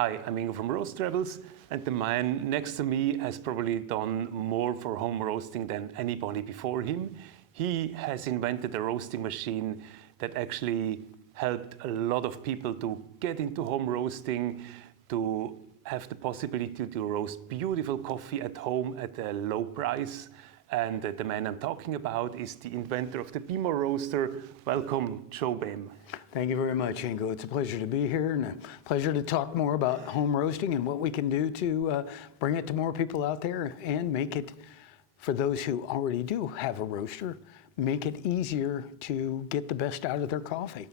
Hi, I'm Ingo from Roast Rebels, and the man next to me has probably done more for home roasting than anybody before him. He has invented a roasting machine that actually helped a lot of people to get into home roasting, to have the possibility to roast beautiful coffee at home at a low price. And the man I'm talking about is the inventor of the BEHMOR roaster. Welcome, Joe Behm. Thank you very much, Ingo. It's a pleasure to be here and a pleasure to talk more about home roasting and what we can do to bring it to more people out there and make it, for those who already do have a roaster, make it easier to get the best out of their coffee.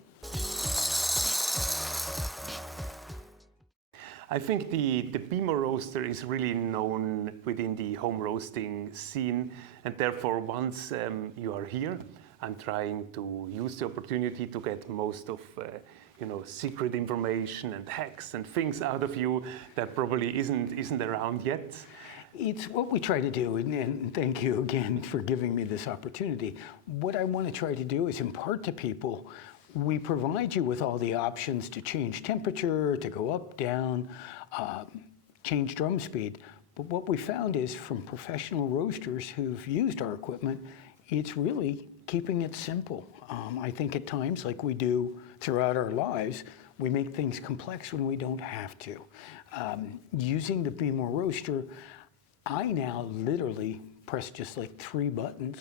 I think the BEHMOR roaster is really known within the home roasting scene, and therefore once you are here, I'm trying to use the opportunity to get most of secret information and hacks and things out of you that probably isn't around yet. It's what we try to do, and thank you again for giving me this opportunity. What I want to try to do is impart to people, we provide you with all the options to change temperature, to go up, down, change drum speed. But what we found is from professional roasters who've used our equipment, it's really keeping it simple. I think at times, like we do throughout our lives, we make things complex when we don't have to. Using the BEHMOR roaster, I now literally press just like 3 buttons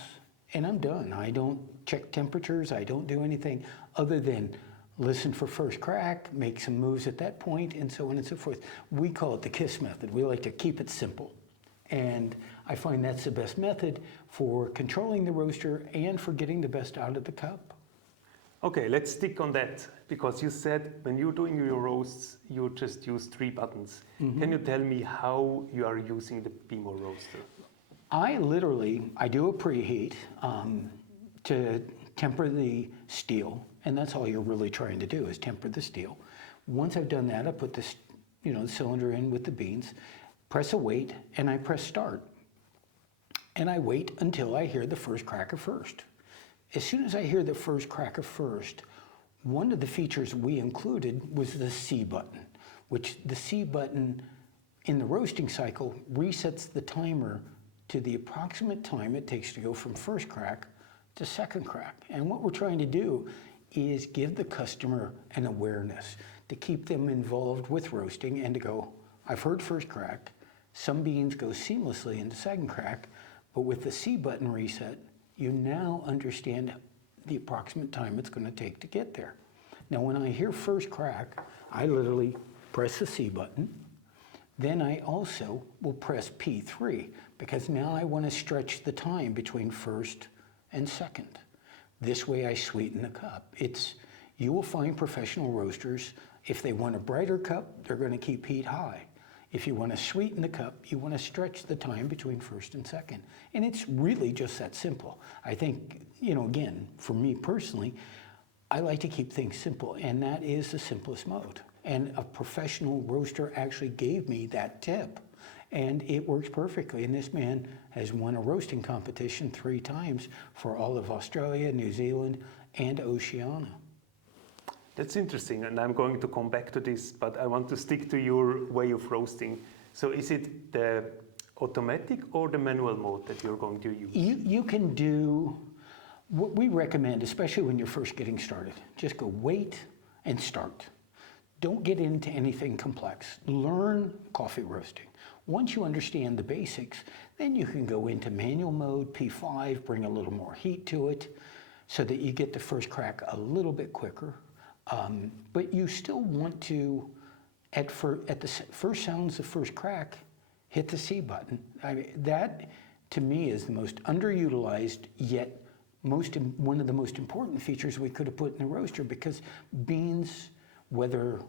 and I'm done. I don't check temperatures, I don't do anything other than listen for first crack, make some moves at that point, and so on and so forth. We call it the KISS method. We like to keep it simple. And I find that's the best method for controlling the roaster and for getting the best out of the cup. Okay, let's stick on that, because you said when you're doing your roasts, you just use 3 buttons. Mm-hmm. Can you tell me how you are using the BEHMOR roaster? I do a preheat to temper the steel, and that's all you're really trying to do is temper the steel. Once I've done that, I put this, the cylinder in with the beans, press a wait, and I press start. And I wait until I hear the first crack of first. As soon as I hear the first crack of first, one of the features we included was the C button, which the C button in the roasting cycle resets the timer to the approximate time it takes to go from first crack to second crack. And what we're trying to do is give the customer an awareness to keep them involved with roasting and to go, I've heard first crack, some beans go seamlessly into second crack, but with the C button reset, you now understand the approximate time it's going to take to get there. Now when I hear first crack, I literally press the C button. Then I also will press P3 because now I want to stretch the time between first and second. This way I sweeten the cup. You will find professional roasters, if they want a brighter cup, they're going to keep heat high. If you want to sweeten the cup, you want to stretch the time between first and second. And it's really just that simple. I think, again, for me personally, I like to keep things simple, and that is the simplest mode. And a professional roaster actually gave me that tip, and it works perfectly. And this man has won a roasting competition 3 times for all of Australia, New Zealand, and Oceania. That's interesting, and I'm going to come back to this, but I want to stick to your way of roasting. So is it the automatic or the manual mode that you're going to use? You can do what we recommend, especially when you're first getting started. Just go wait and start. Don't get into anything complex. Learn coffee roasting. Once you understand the basics, then you can go into manual mode, P5, bring a little more heat to it so that you get the first crack a little bit quicker. But you still want to, at the first sounds of first crack, hit the C button. That, to me, is the most underutilized, yet one of the most important features we could have put in a roaster, because beans, whether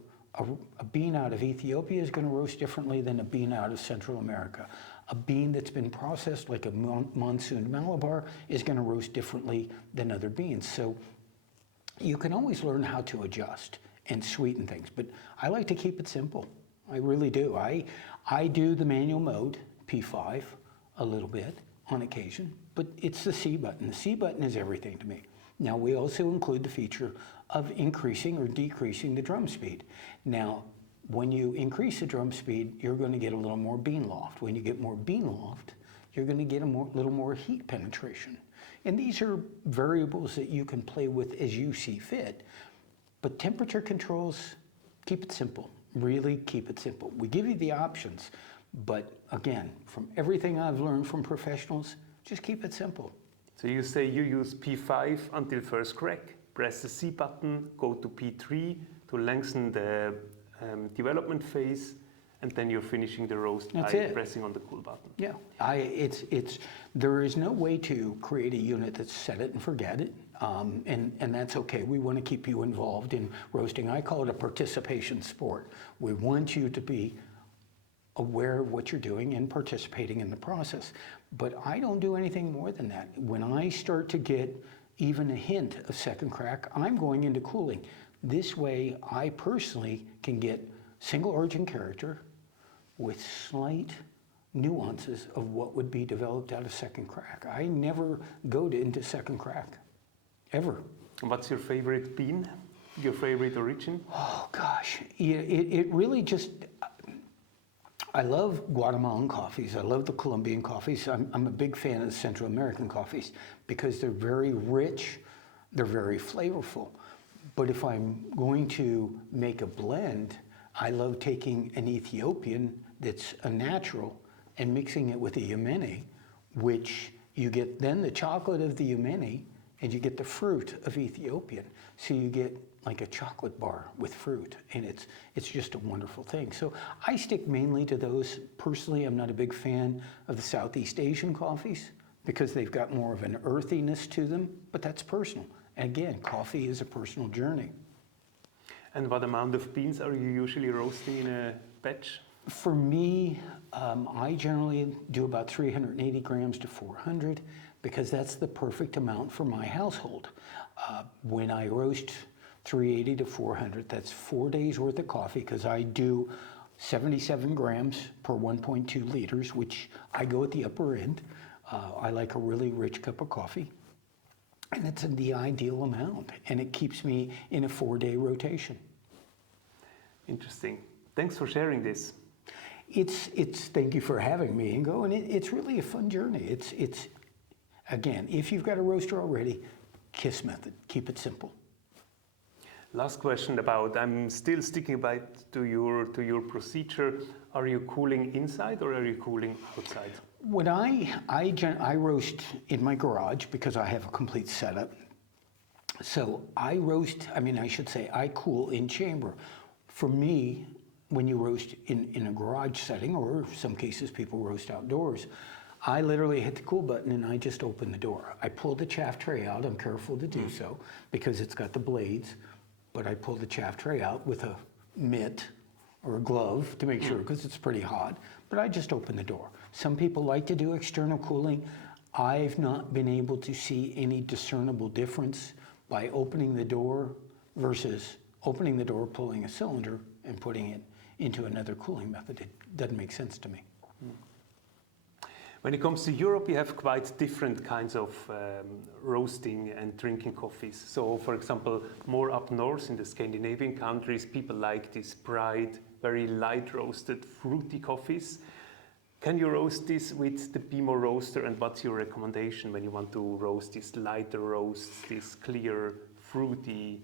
a bean out of Ethiopia is going to roast differently than a bean out of Central America. A bean that's been processed like a monsoon Malabar is going to roast differently than other beans. So you can always learn how to adjust and sweeten things, but I like to keep it simple. I really do. I do the manual mode, P5, a little bit on occasion, but it's the C button. The C button is everything to me. Now, we also include the feature of increasing or decreasing the drum speed. Now, When you increase the drum speed, you're going to get a little more bean loft. When you get more bean loft, you're going to get little more heat penetration. And these are variables that you can play with as you see fit. But temperature controls, keep it simple. Really keep it simple. We give you the options, but again, from everything I've learned from professionals, just keep it simple. So you say you use P5 until first crack, press the C button, go to P3 to lengthen the development phase, and then you're finishing the roast by pressing on the cool button. Yeah, there is no way to create a unit that's set it and forget it, and that's okay. We want to keep you involved in roasting. I call it a participation sport. We want you to be aware of what you're doing and participating in the process. But I don't do anything more than that. When I start to get even a hint of second crack, I'm going into cooling. This way, I personally can get single origin character with slight nuances of what would be developed out of second crack. I never go into second crack, ever. What's your favorite bean? Your favorite origin? Oh gosh, it really just, I love Guatemalan coffees. I love the Colombian coffees. I'm a big fan of the Central American coffees because they're very rich, they're very flavorful. But if I'm going to make a blend, I love taking an Ethiopian that's a natural and mixing it with a Yemeni, which you get then the chocolate of the Yemeni and you get the fruit of Ethiopian. So you get like a chocolate bar with fruit, and it's just a wonderful thing. So I stick mainly to those. Personally, I'm not a big fan of the Southeast Asian coffees because they've got more of an earthiness to them, but that's personal. And again, coffee is a personal journey. And what amount of beans are you usually roasting in a batch? For me, I generally do about 380 grams to 400 because that's the perfect amount for my household. When I roast 380 to 400, that's 4 days worth of coffee because I do 77 grams per 1.2 liters, which I go at the upper end. I like a really rich cup of coffee. And it's the ideal amount, and it keeps me in a 4-day rotation. Interesting. Thanks for sharing this. Thank you for having me, Ingo, and it's really a fun journey. It's again, if you've got a roaster already, KISS method, keep it simple. Last question about, I'm still sticking to your procedure. Are you cooling inside or are you cooling outside? When I roast in my garage because I have a complete setup. So I cool in chamber. For me, when you roast in a garage setting, or in some cases people roast outdoors, I literally hit the cool button and I just open the door. I pull the chaff tray out. I'm careful to do so because it's got the blades, but I pull the chaff tray out with a mitt or a glove to make sure because it's pretty hot, but I just open the door. Some people like to do external cooling. I've not been able to see any discernible difference by opening the door versus opening the door, pulling a cylinder, and putting it into another cooling method. It doesn't make sense to me. When it comes to Europe, you have quite different kinds of roasting and drinking coffees. So, for example, more up north in the Scandinavian countries, people like these bright, very light roasted, fruity coffees. Can you roast this with the BEHMOR roaster, and what's your recommendation when you want to roast these lighter roasts, these clear, fruity,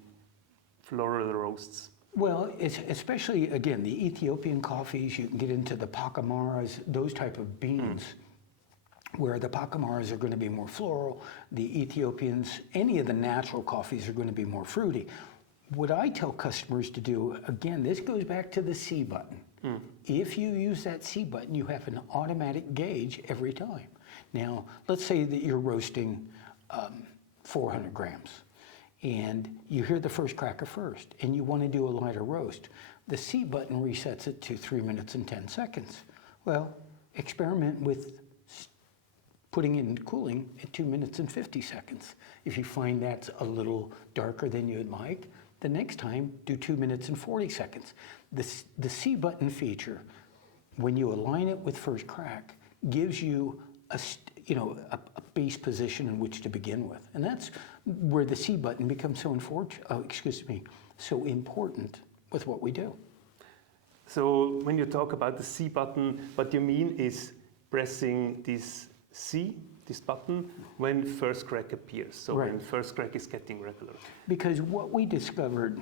floral roasts? Well, it's especially, again, the Ethiopian coffees, you can get into the Pacamaras, those type of beans, where the Pacamaras are going to be more floral, the Ethiopians, any of the natural coffees are going to be more fruity. What I tell customers to do, again, this goes back to the C button. If you use that C button, you have an automatic gauge every time. Now, let's say that you're roasting 400 grams and you hear the first cracker first and you want to do a lighter roast. The C button resets it to 3 minutes and 10 seconds. Well, experiment with putting it in cooling at 2 minutes and 50 seconds. If you find that's a little darker than you'd like, the next time do 2 minutes and 40 seconds. The C button feature, when you align it with first crack, gives you a base position in which to begin with. And that's where the C button becomes so important with what we do. So when you talk about the C button, what you mean is pressing this C, this button, when first crack appears. So Right. when first crack is getting regular. Because what we discovered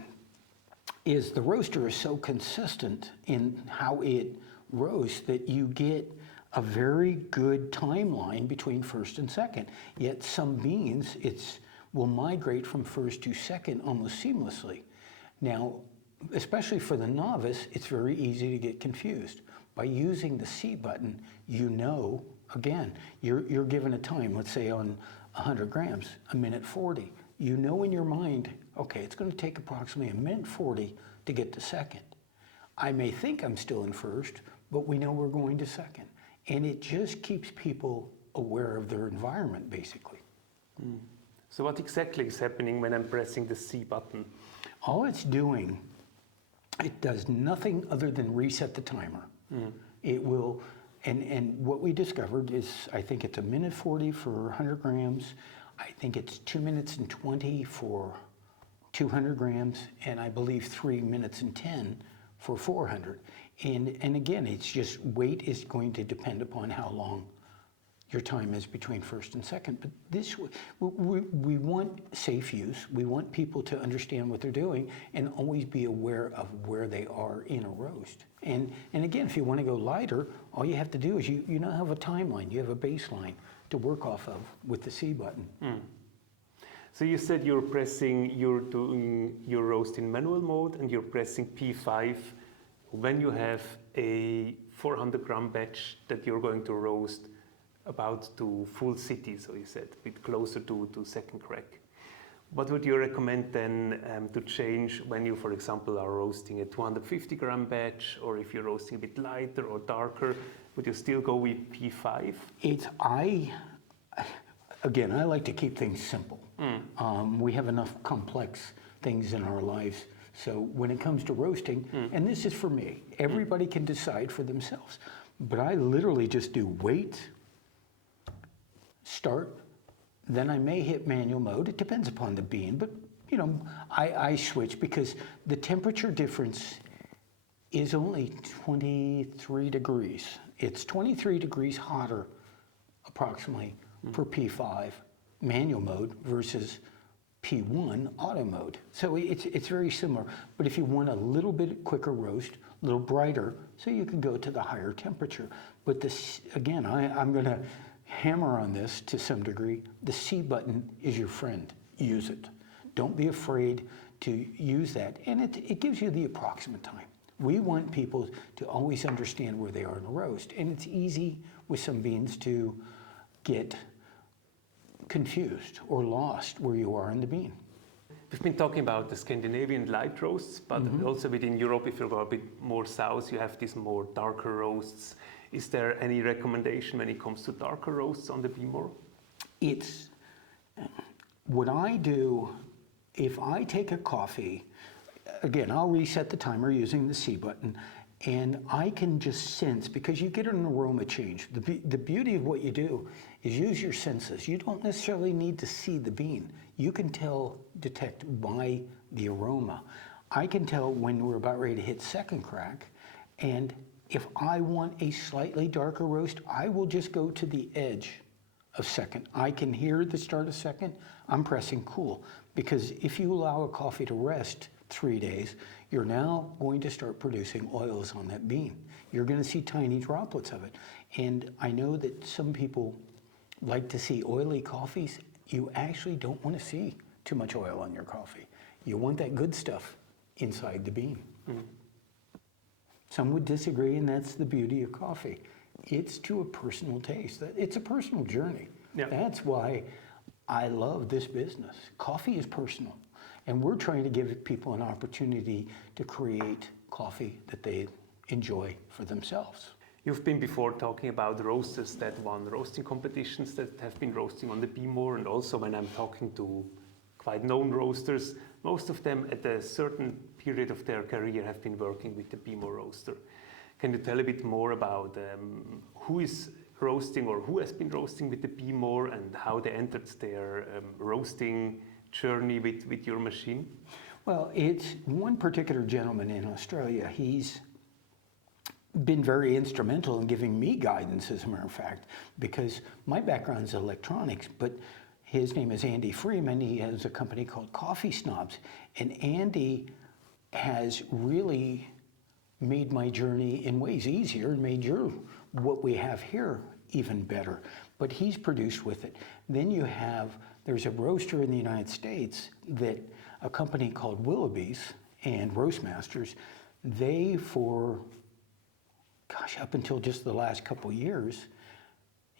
is the roaster is so consistent in how it roasts that you get a very good timeline between first and second. Yet some beans, will migrate from first to second almost seamlessly. Now, especially for the novice, it's very easy to get confused. By using the C button, you know, again, you're given a time, let's say on 100 grams, a minute 40. You know in your mind, okay, it's going to take approximately a minute 40 to get to second. I may think I'm still in first, but we know we're going to second. And it just keeps people aware of their environment, basically. So what exactly is happening when I'm pressing the C button? All it's doing, it does nothing other than reset the timer. It will, and what we discovered is, I think it's a minute 40 for 100 grams. I think it's 2 minutes and 20 for 200 grams, and I believe 3 minutes and 10 for 400. And again, it's just weight is going to depend upon how long your time is between first and second. But this, we want safe use. We want people to understand what they're doing and always be aware of where they are in a roast. And again, if you want to go lighter, all you have to do is you now have a timeline. You have a baseline to work off of with the C button. So you said you're doing your roast in manual mode and you're pressing P5 when you have a 400 gram batch that you're going to roast about to full city, so you said, a bit closer to second crack. What would you recommend then to change when you, for example, are roasting a 250 gram batch, or if you're roasting a bit lighter or darker, would you still go with P5? Again, I like to keep things simple. We have enough complex things in our lives. So when it comes to roasting, and this is for me, everybody can decide for themselves, but I literally just do wait, start, then I may hit manual mode. It depends upon the bean, but you know, I switch because the temperature difference is only 23 degrees. It's 23 degrees hotter approximately for P5 manual mode versus P1 auto mode. So it's very similar, but if you want a little bit quicker roast, a little brighter, so you can go to the higher temperature. But this, again, I'm gonna hammer on this to some degree. The C button is your friend. Use it. Don't be afraid to use that. And it gives you the approximate time. We want people to always understand where they are in the roast. And it's easy with some beans to get confused or lost where you are in the bean. We've been talking about the Scandinavian light roasts, but also within Europe, if you go a bit more south, you have these more darker roasts. Is there any recommendation when it comes to darker roasts on the BEHMOR? It's what I do. If I take a coffee, again, I'll reset the timer using the C button, and I can just sense, because you get an aroma change. The beauty of what you do is use your senses. You don't necessarily need to see the bean. You can detect by the aroma. I can tell when we're about ready to hit second crack, and if I want a slightly darker roast, I will just go to the edge of second. I can hear the start of second, I'm pressing cool. Because if you allow a coffee to rest 3 days, you're now going to start producing oils on that bean. You're going to see tiny droplets of it. And I know that some people like to see oily coffees. You actually don't want to see too much oil on your coffee. You want that good stuff inside the bean. Some would disagree, and that's the beauty of coffee. It's to a personal taste. It's a personal journey. Yeah. That's why I love this business. Coffee is personal, and we're trying to give people an opportunity to create coffee that they enjoy for themselves. You've been before talking about roasters that won roasting competitions that have been roasting on the BEHMOR, and also when I'm talking to quite known roasters, most of them at a certain period of their career have been working with the BEHMOR roaster. Can you tell a bit more about who is roasting or who has been roasting with the BEHMOR and how they entered their roasting journey with your machine? Well, it's one particular gentleman in Australia. He's been very instrumental in giving me guidance, as a matter of fact, because my background is electronics, but his name is Andy Freeman. He has a company called Coffee Snobs, and Andy has really made my journey in ways easier and made what we have here even better. But he's produced with it. Then there's a roaster in the United States that a company called Willoughby's and Roastmasters, they up until just the last couple years,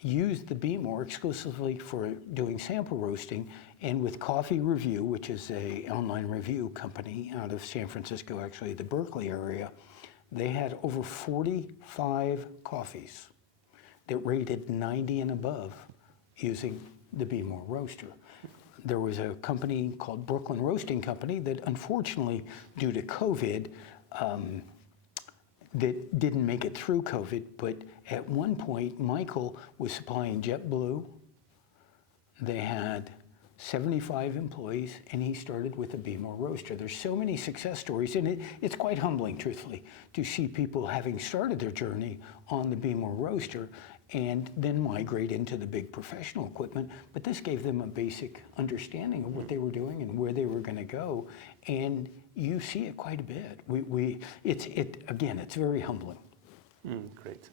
used the BEHMOR exclusively for doing sample roasting, and with Coffee Review, which is an online review company out of San Francisco, actually the Berkeley area, they had over 45 coffees that rated 90 and above using the BEHMOR roaster. There was a company called Brooklyn Roasting Company that unfortunately, due to COVID, that didn't make it through COVID, but at one point, Michael was supplying JetBlue. They had 75 employees, and he started with a BEHMOR roaster. There's so many success stories, and it's quite humbling, truthfully, to see people having started their journey on the BEHMOR roaster and then migrate into the big professional equipment. But this gave them a basic understanding of what they were doing and where they were going to go, and you see it quite a bit. It's very humbling. Great.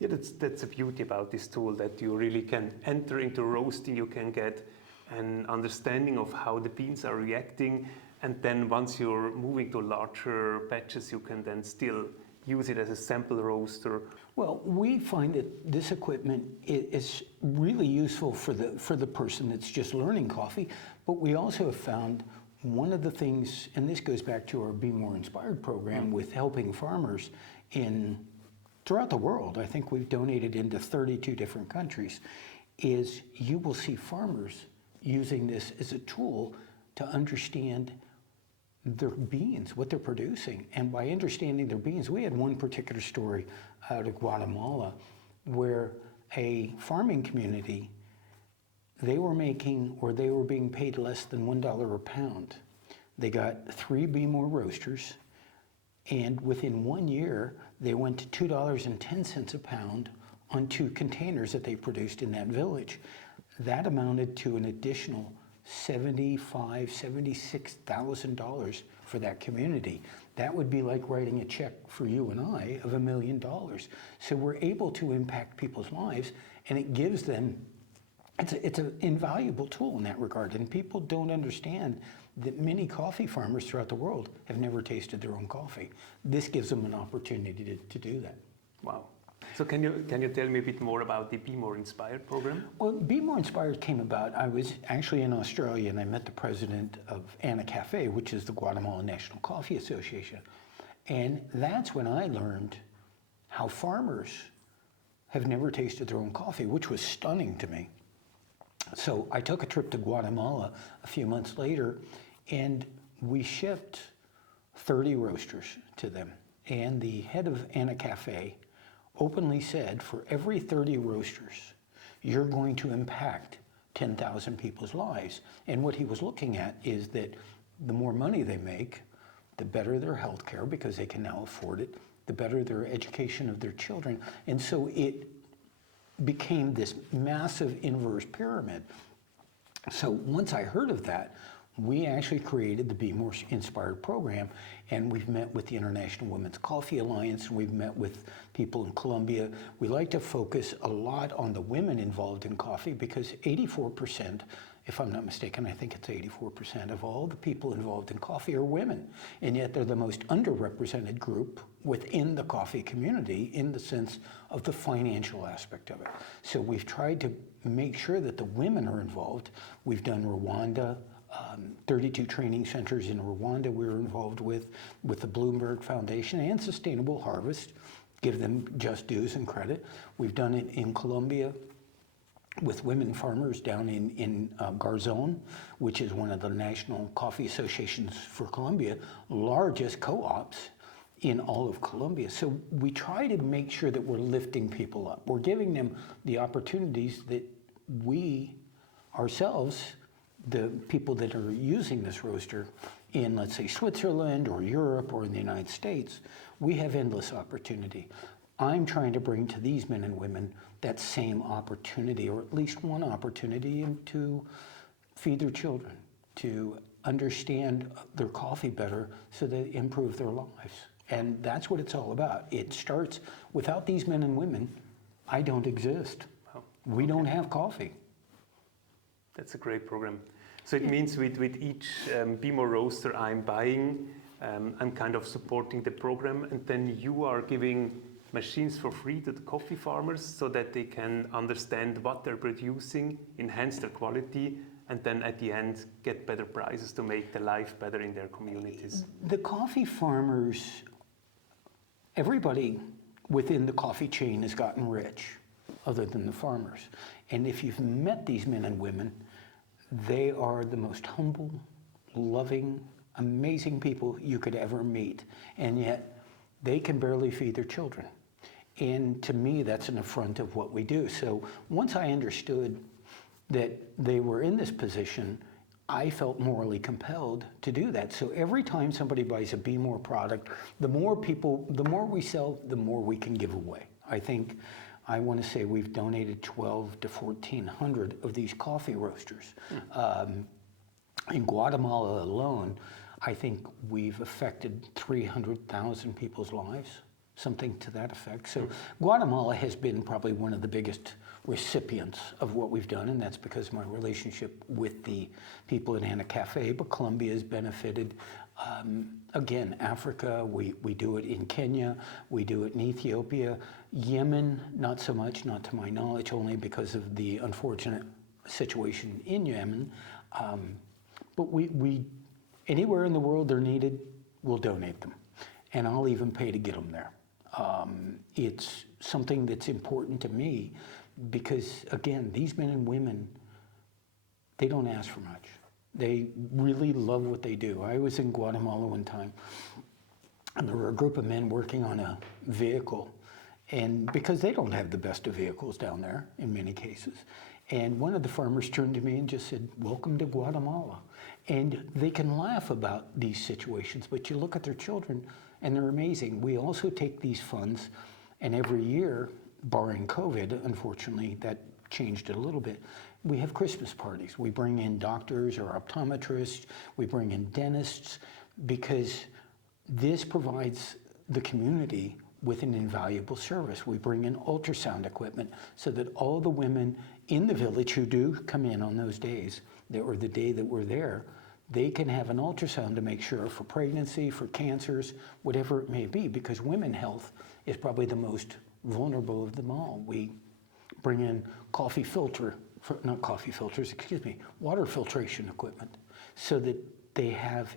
Yeah, that's the beauty about this tool, that you really can enter into roasting. You can get an understanding of how the beans are reacting, and then once you're moving to larger batches, you can then still use it as a sample roaster. Well, we find that this equipment is really useful for the person that's just learning coffee, but we also have found one of the things, and this goes back to our BEHMOR Inspired program with helping farmers throughout the world. I think we've donated into 32 different countries, is you will see farmers using this as a tool to understand their beans, what they're producing. And by understanding their beans, we had one particular story out of Guatemala where a farming community, they were being paid less than $1 a pound. They got 3 BEHMOR roasters, and within 1 year, they went to $2.10 a pound on 2 containers that they produced in that village. That amounted to an additional $76,000 for that community. That would be like writing a check for you and I of $1 million. So we're able to impact people's lives, and it gives them, it's an invaluable tool in that regard. And people don't understand that many coffee farmers throughout the world have never tasted their own coffee. This gives them an opportunity to do that. Wow. So can you tell me a bit more about the BEHMOR Inspired program? Well, BEHMOR Inspired came about, I was actually in Australia, and I met the president of Ana Cafe, which is the Guatemala National Coffee Association. And that's when I learned how farmers have never tasted their own coffee, which was stunning to me. So I took a trip to Guatemala a few months later, and we shipped 30 roasters to them. And the head of Ana Cafe openly said, for every 30 roasters, you're going to impact 10,000 people's lives. And what he was looking at is that the more money they make, the better their health care, because they can now afford it, the better their education of their children. And so it became this massive inverse pyramid. So once I heard of that, we actually created the BEHMOR Inspired program, and we've met with the International Women's Coffee Alliance, and we've met with people in Colombia. We like to focus a lot on the women involved in coffee, because 84%, if I'm not mistaken, I think it's 84% of all the people involved in coffee are women, and yet they're the most underrepresented group within the coffee community in the sense of the financial aspect of it. So we've tried to make sure that the women are involved. We've done Rwanda, 32 training centers in Rwanda we were involved with the Bloomberg Foundation and Sustainable Harvest, give them just dues and credit. We've done it in Colombia with women farmers down in Garzon, which is one of the National Coffee Associations for Colombia, largest co-ops in all of Colombia. So we try to make sure that we're lifting people up. We're giving them the opportunities that we ourselves, the people that are using this roaster in, let's say, Switzerland or Europe or in the United States, We have endless opportunity. I'm trying to bring to these men and women that same opportunity, or at least one opportunity, to feed their children, to understand their coffee better so they improve their lives. And that's what it's all about. It starts, without these men and women, I don't exist. Wow. We don't have coffee. That's a great program. So it means with each BEHMOR roaster I'm buying, I'm kind of supporting the program, and then you are giving machines for free to the coffee farmers so that they can understand what they're producing, enhance their quality, and then at the end get better prices to make their life better in their communities. The coffee farmers, everybody within the coffee chain has gotten rich, other than the farmers. And if you've met these men and women, they are the most humble, loving, amazing people you could ever meet. And yet they can barely feed their children. And to me, that's an affront of what we do. So once I understood that they were in this position, I felt morally compelled to do that. So every time somebody buys a BEHMOR product, the more we sell, the more we can give away. I want to say we've donated 12 to 1,400 of these coffee roasters. In Guatemala alone, I think we've affected 300,000 people's lives, something to that effect. So Guatemala has been probably one of the biggest recipients of what we've done, and that's because of my relationship with the people at Anna Cafe, but Colombia has benefited. Again, Africa, we do it in Kenya, we do it in Ethiopia. Yemen, not so much, not to my knowledge, only because of the unfortunate situation in Yemen. But we anywhere in the world they're needed, we'll donate them. And I'll even pay to get them there. It's something that's important to me because, again, these men and women, they don't ask for much. They really love what they do. I was in Guatemala one time, and there were a group of men working on a vehicle, and because they don't have the best of vehicles down there in many cases. And one of the farmers turned to me and just said, "Welcome to Guatemala." And they can laugh about these situations, but you look at their children and they're amazing. We also take these funds, and every year, barring COVID, unfortunately, that changed it a little bit, we have Christmas parties. We bring in doctors or optometrists, we bring in dentists, because this provides the community with an invaluable service. We bring in ultrasound equipment so that all the women in the village who do come in on those days, or the day that we're there, they can have an ultrasound to make sure for pregnancy, for cancers, whatever it may be, because women's health is probably the most vulnerable of them all. We bring in water filtration equipment so that they have,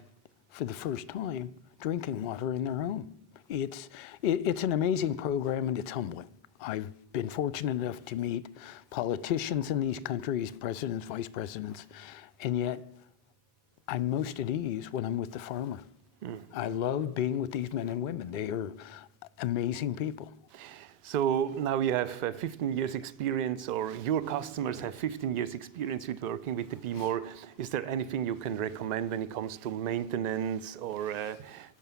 for the first time, drinking water in their home. It's an amazing program, and it's humbling. I've been fortunate enough to meet politicians in these countries, presidents, vice presidents, and yet I'm most at ease when I'm with the farmer. I love being with these men and women. They are amazing people. So now you have 15 years experience, or your customers have 15 years experience with working with the BEHMOR. Is there anything you can recommend when it comes to maintenance or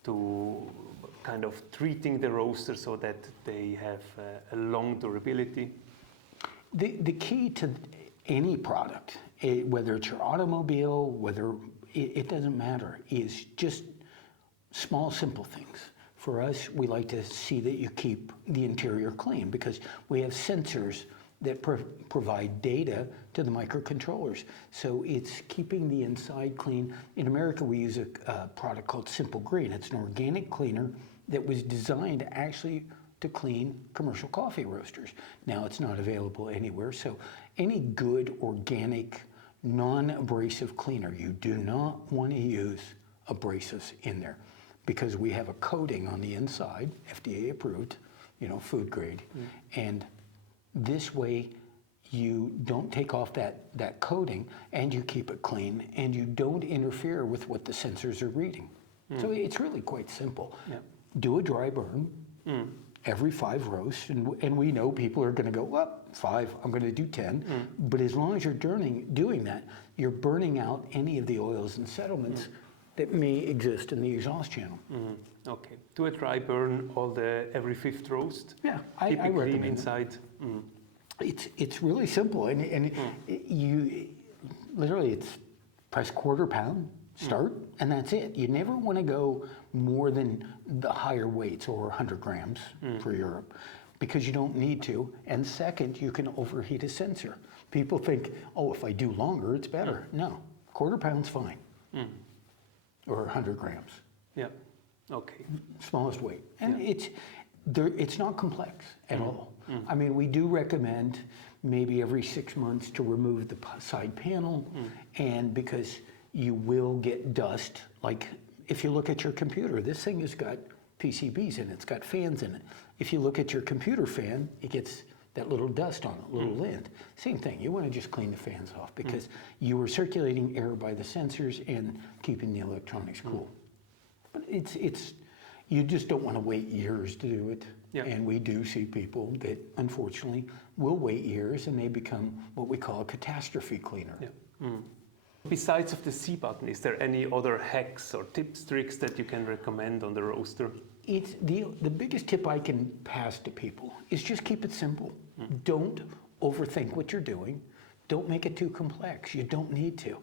to kind of treating the roaster so that they have a long durability? The key to any product, whether it's your automobile, whether it doesn't matter, is just small, simple things. For us, we like to see that you keep the interior clean because we have sensors that provide data to the microcontrollers. So it's keeping the inside clean. In America, we use a product called Simple Green. It's an organic cleaner that was designed actually to clean commercial coffee roasters. Now it's not available anywhere. So any good organic, non-abrasive cleaner, you do not want to use abrasives in there, because we have a coating on the inside, FDA approved, food grade. And this way you don't take off that coating, and you keep it clean, and you don't interfere with what the sensors are reading. So it's really quite simple. Yep. Do a dry burn every 5 roasts, and we know people are gonna go, well, 5, I'm gonna do 10. But as long as you're doing that, you're burning out any of the oils and settlements that may exist in the exhaust channel. Okay. Do a dry burn every fifth roast? Yeah, Keep I it clean recommend it. inside. It's really simple, and you literally it's press quarter pound, start, and that's it. You never want to go more than the higher weights or 100 grams for Europe, because you don't need to. And second, you can overheat a sensor. People think, oh, if I do longer, it's better. No, quarter pound's fine, or 100 grams. Yeah. Okay. Smallest weight, and it's not complex at all. I mean, we do recommend maybe every 6 months to remove the side panel, and because you will get dust. Like if you look at your computer, this thing has got PCBs in it, it's got fans in it. If you look at your computer fan, it gets that little dust on it, little lint. Same thing, you want to just clean the fans off because you are circulating air by the sensors and keeping the electronics cool. But it's you just don't want to wait years to do it. Yeah. And we do see people that unfortunately will wait years and they become what we call a catastrophe cleaner. Yeah. Besides of the C button, is there any other hacks or tips, tricks that you can recommend on the roaster? It's the biggest tip I can pass to people is just keep it simple. Don't overthink what you're doing. Don't make it too complex. You don't need to.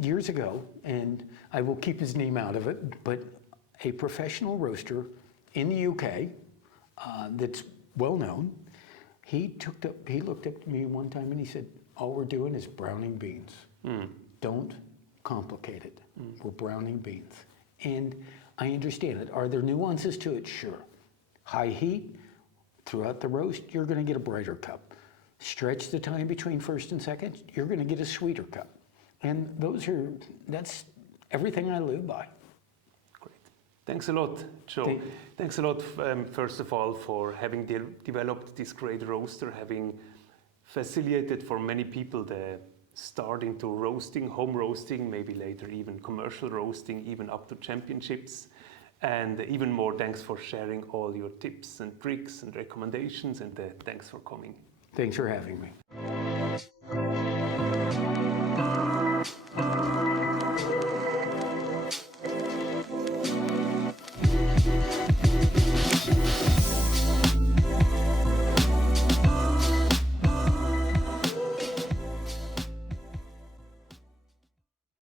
Years ago, and I will keep his name out of it, but a professional roaster in the UK that's well known, he looked up to me one time and he said, all we're doing is browning beans. Don't complicate it. We're browning beans. And I understand it. Are there nuances to it? Sure. High heat, throughout the roast, you're going to get a brighter cup. Stretch the time between first and second, you're going to get a sweeter cup. And that's everything I live by. Great. Thanks a lot, Joe. Thanks a lot, first of all, for having developed this great roaster, having facilitated for many people the start into roasting, home roasting, maybe later even commercial roasting, even up to championships. And even more, thanks for sharing all your tips and tricks and recommendations, and thanks for coming. Thanks for having me.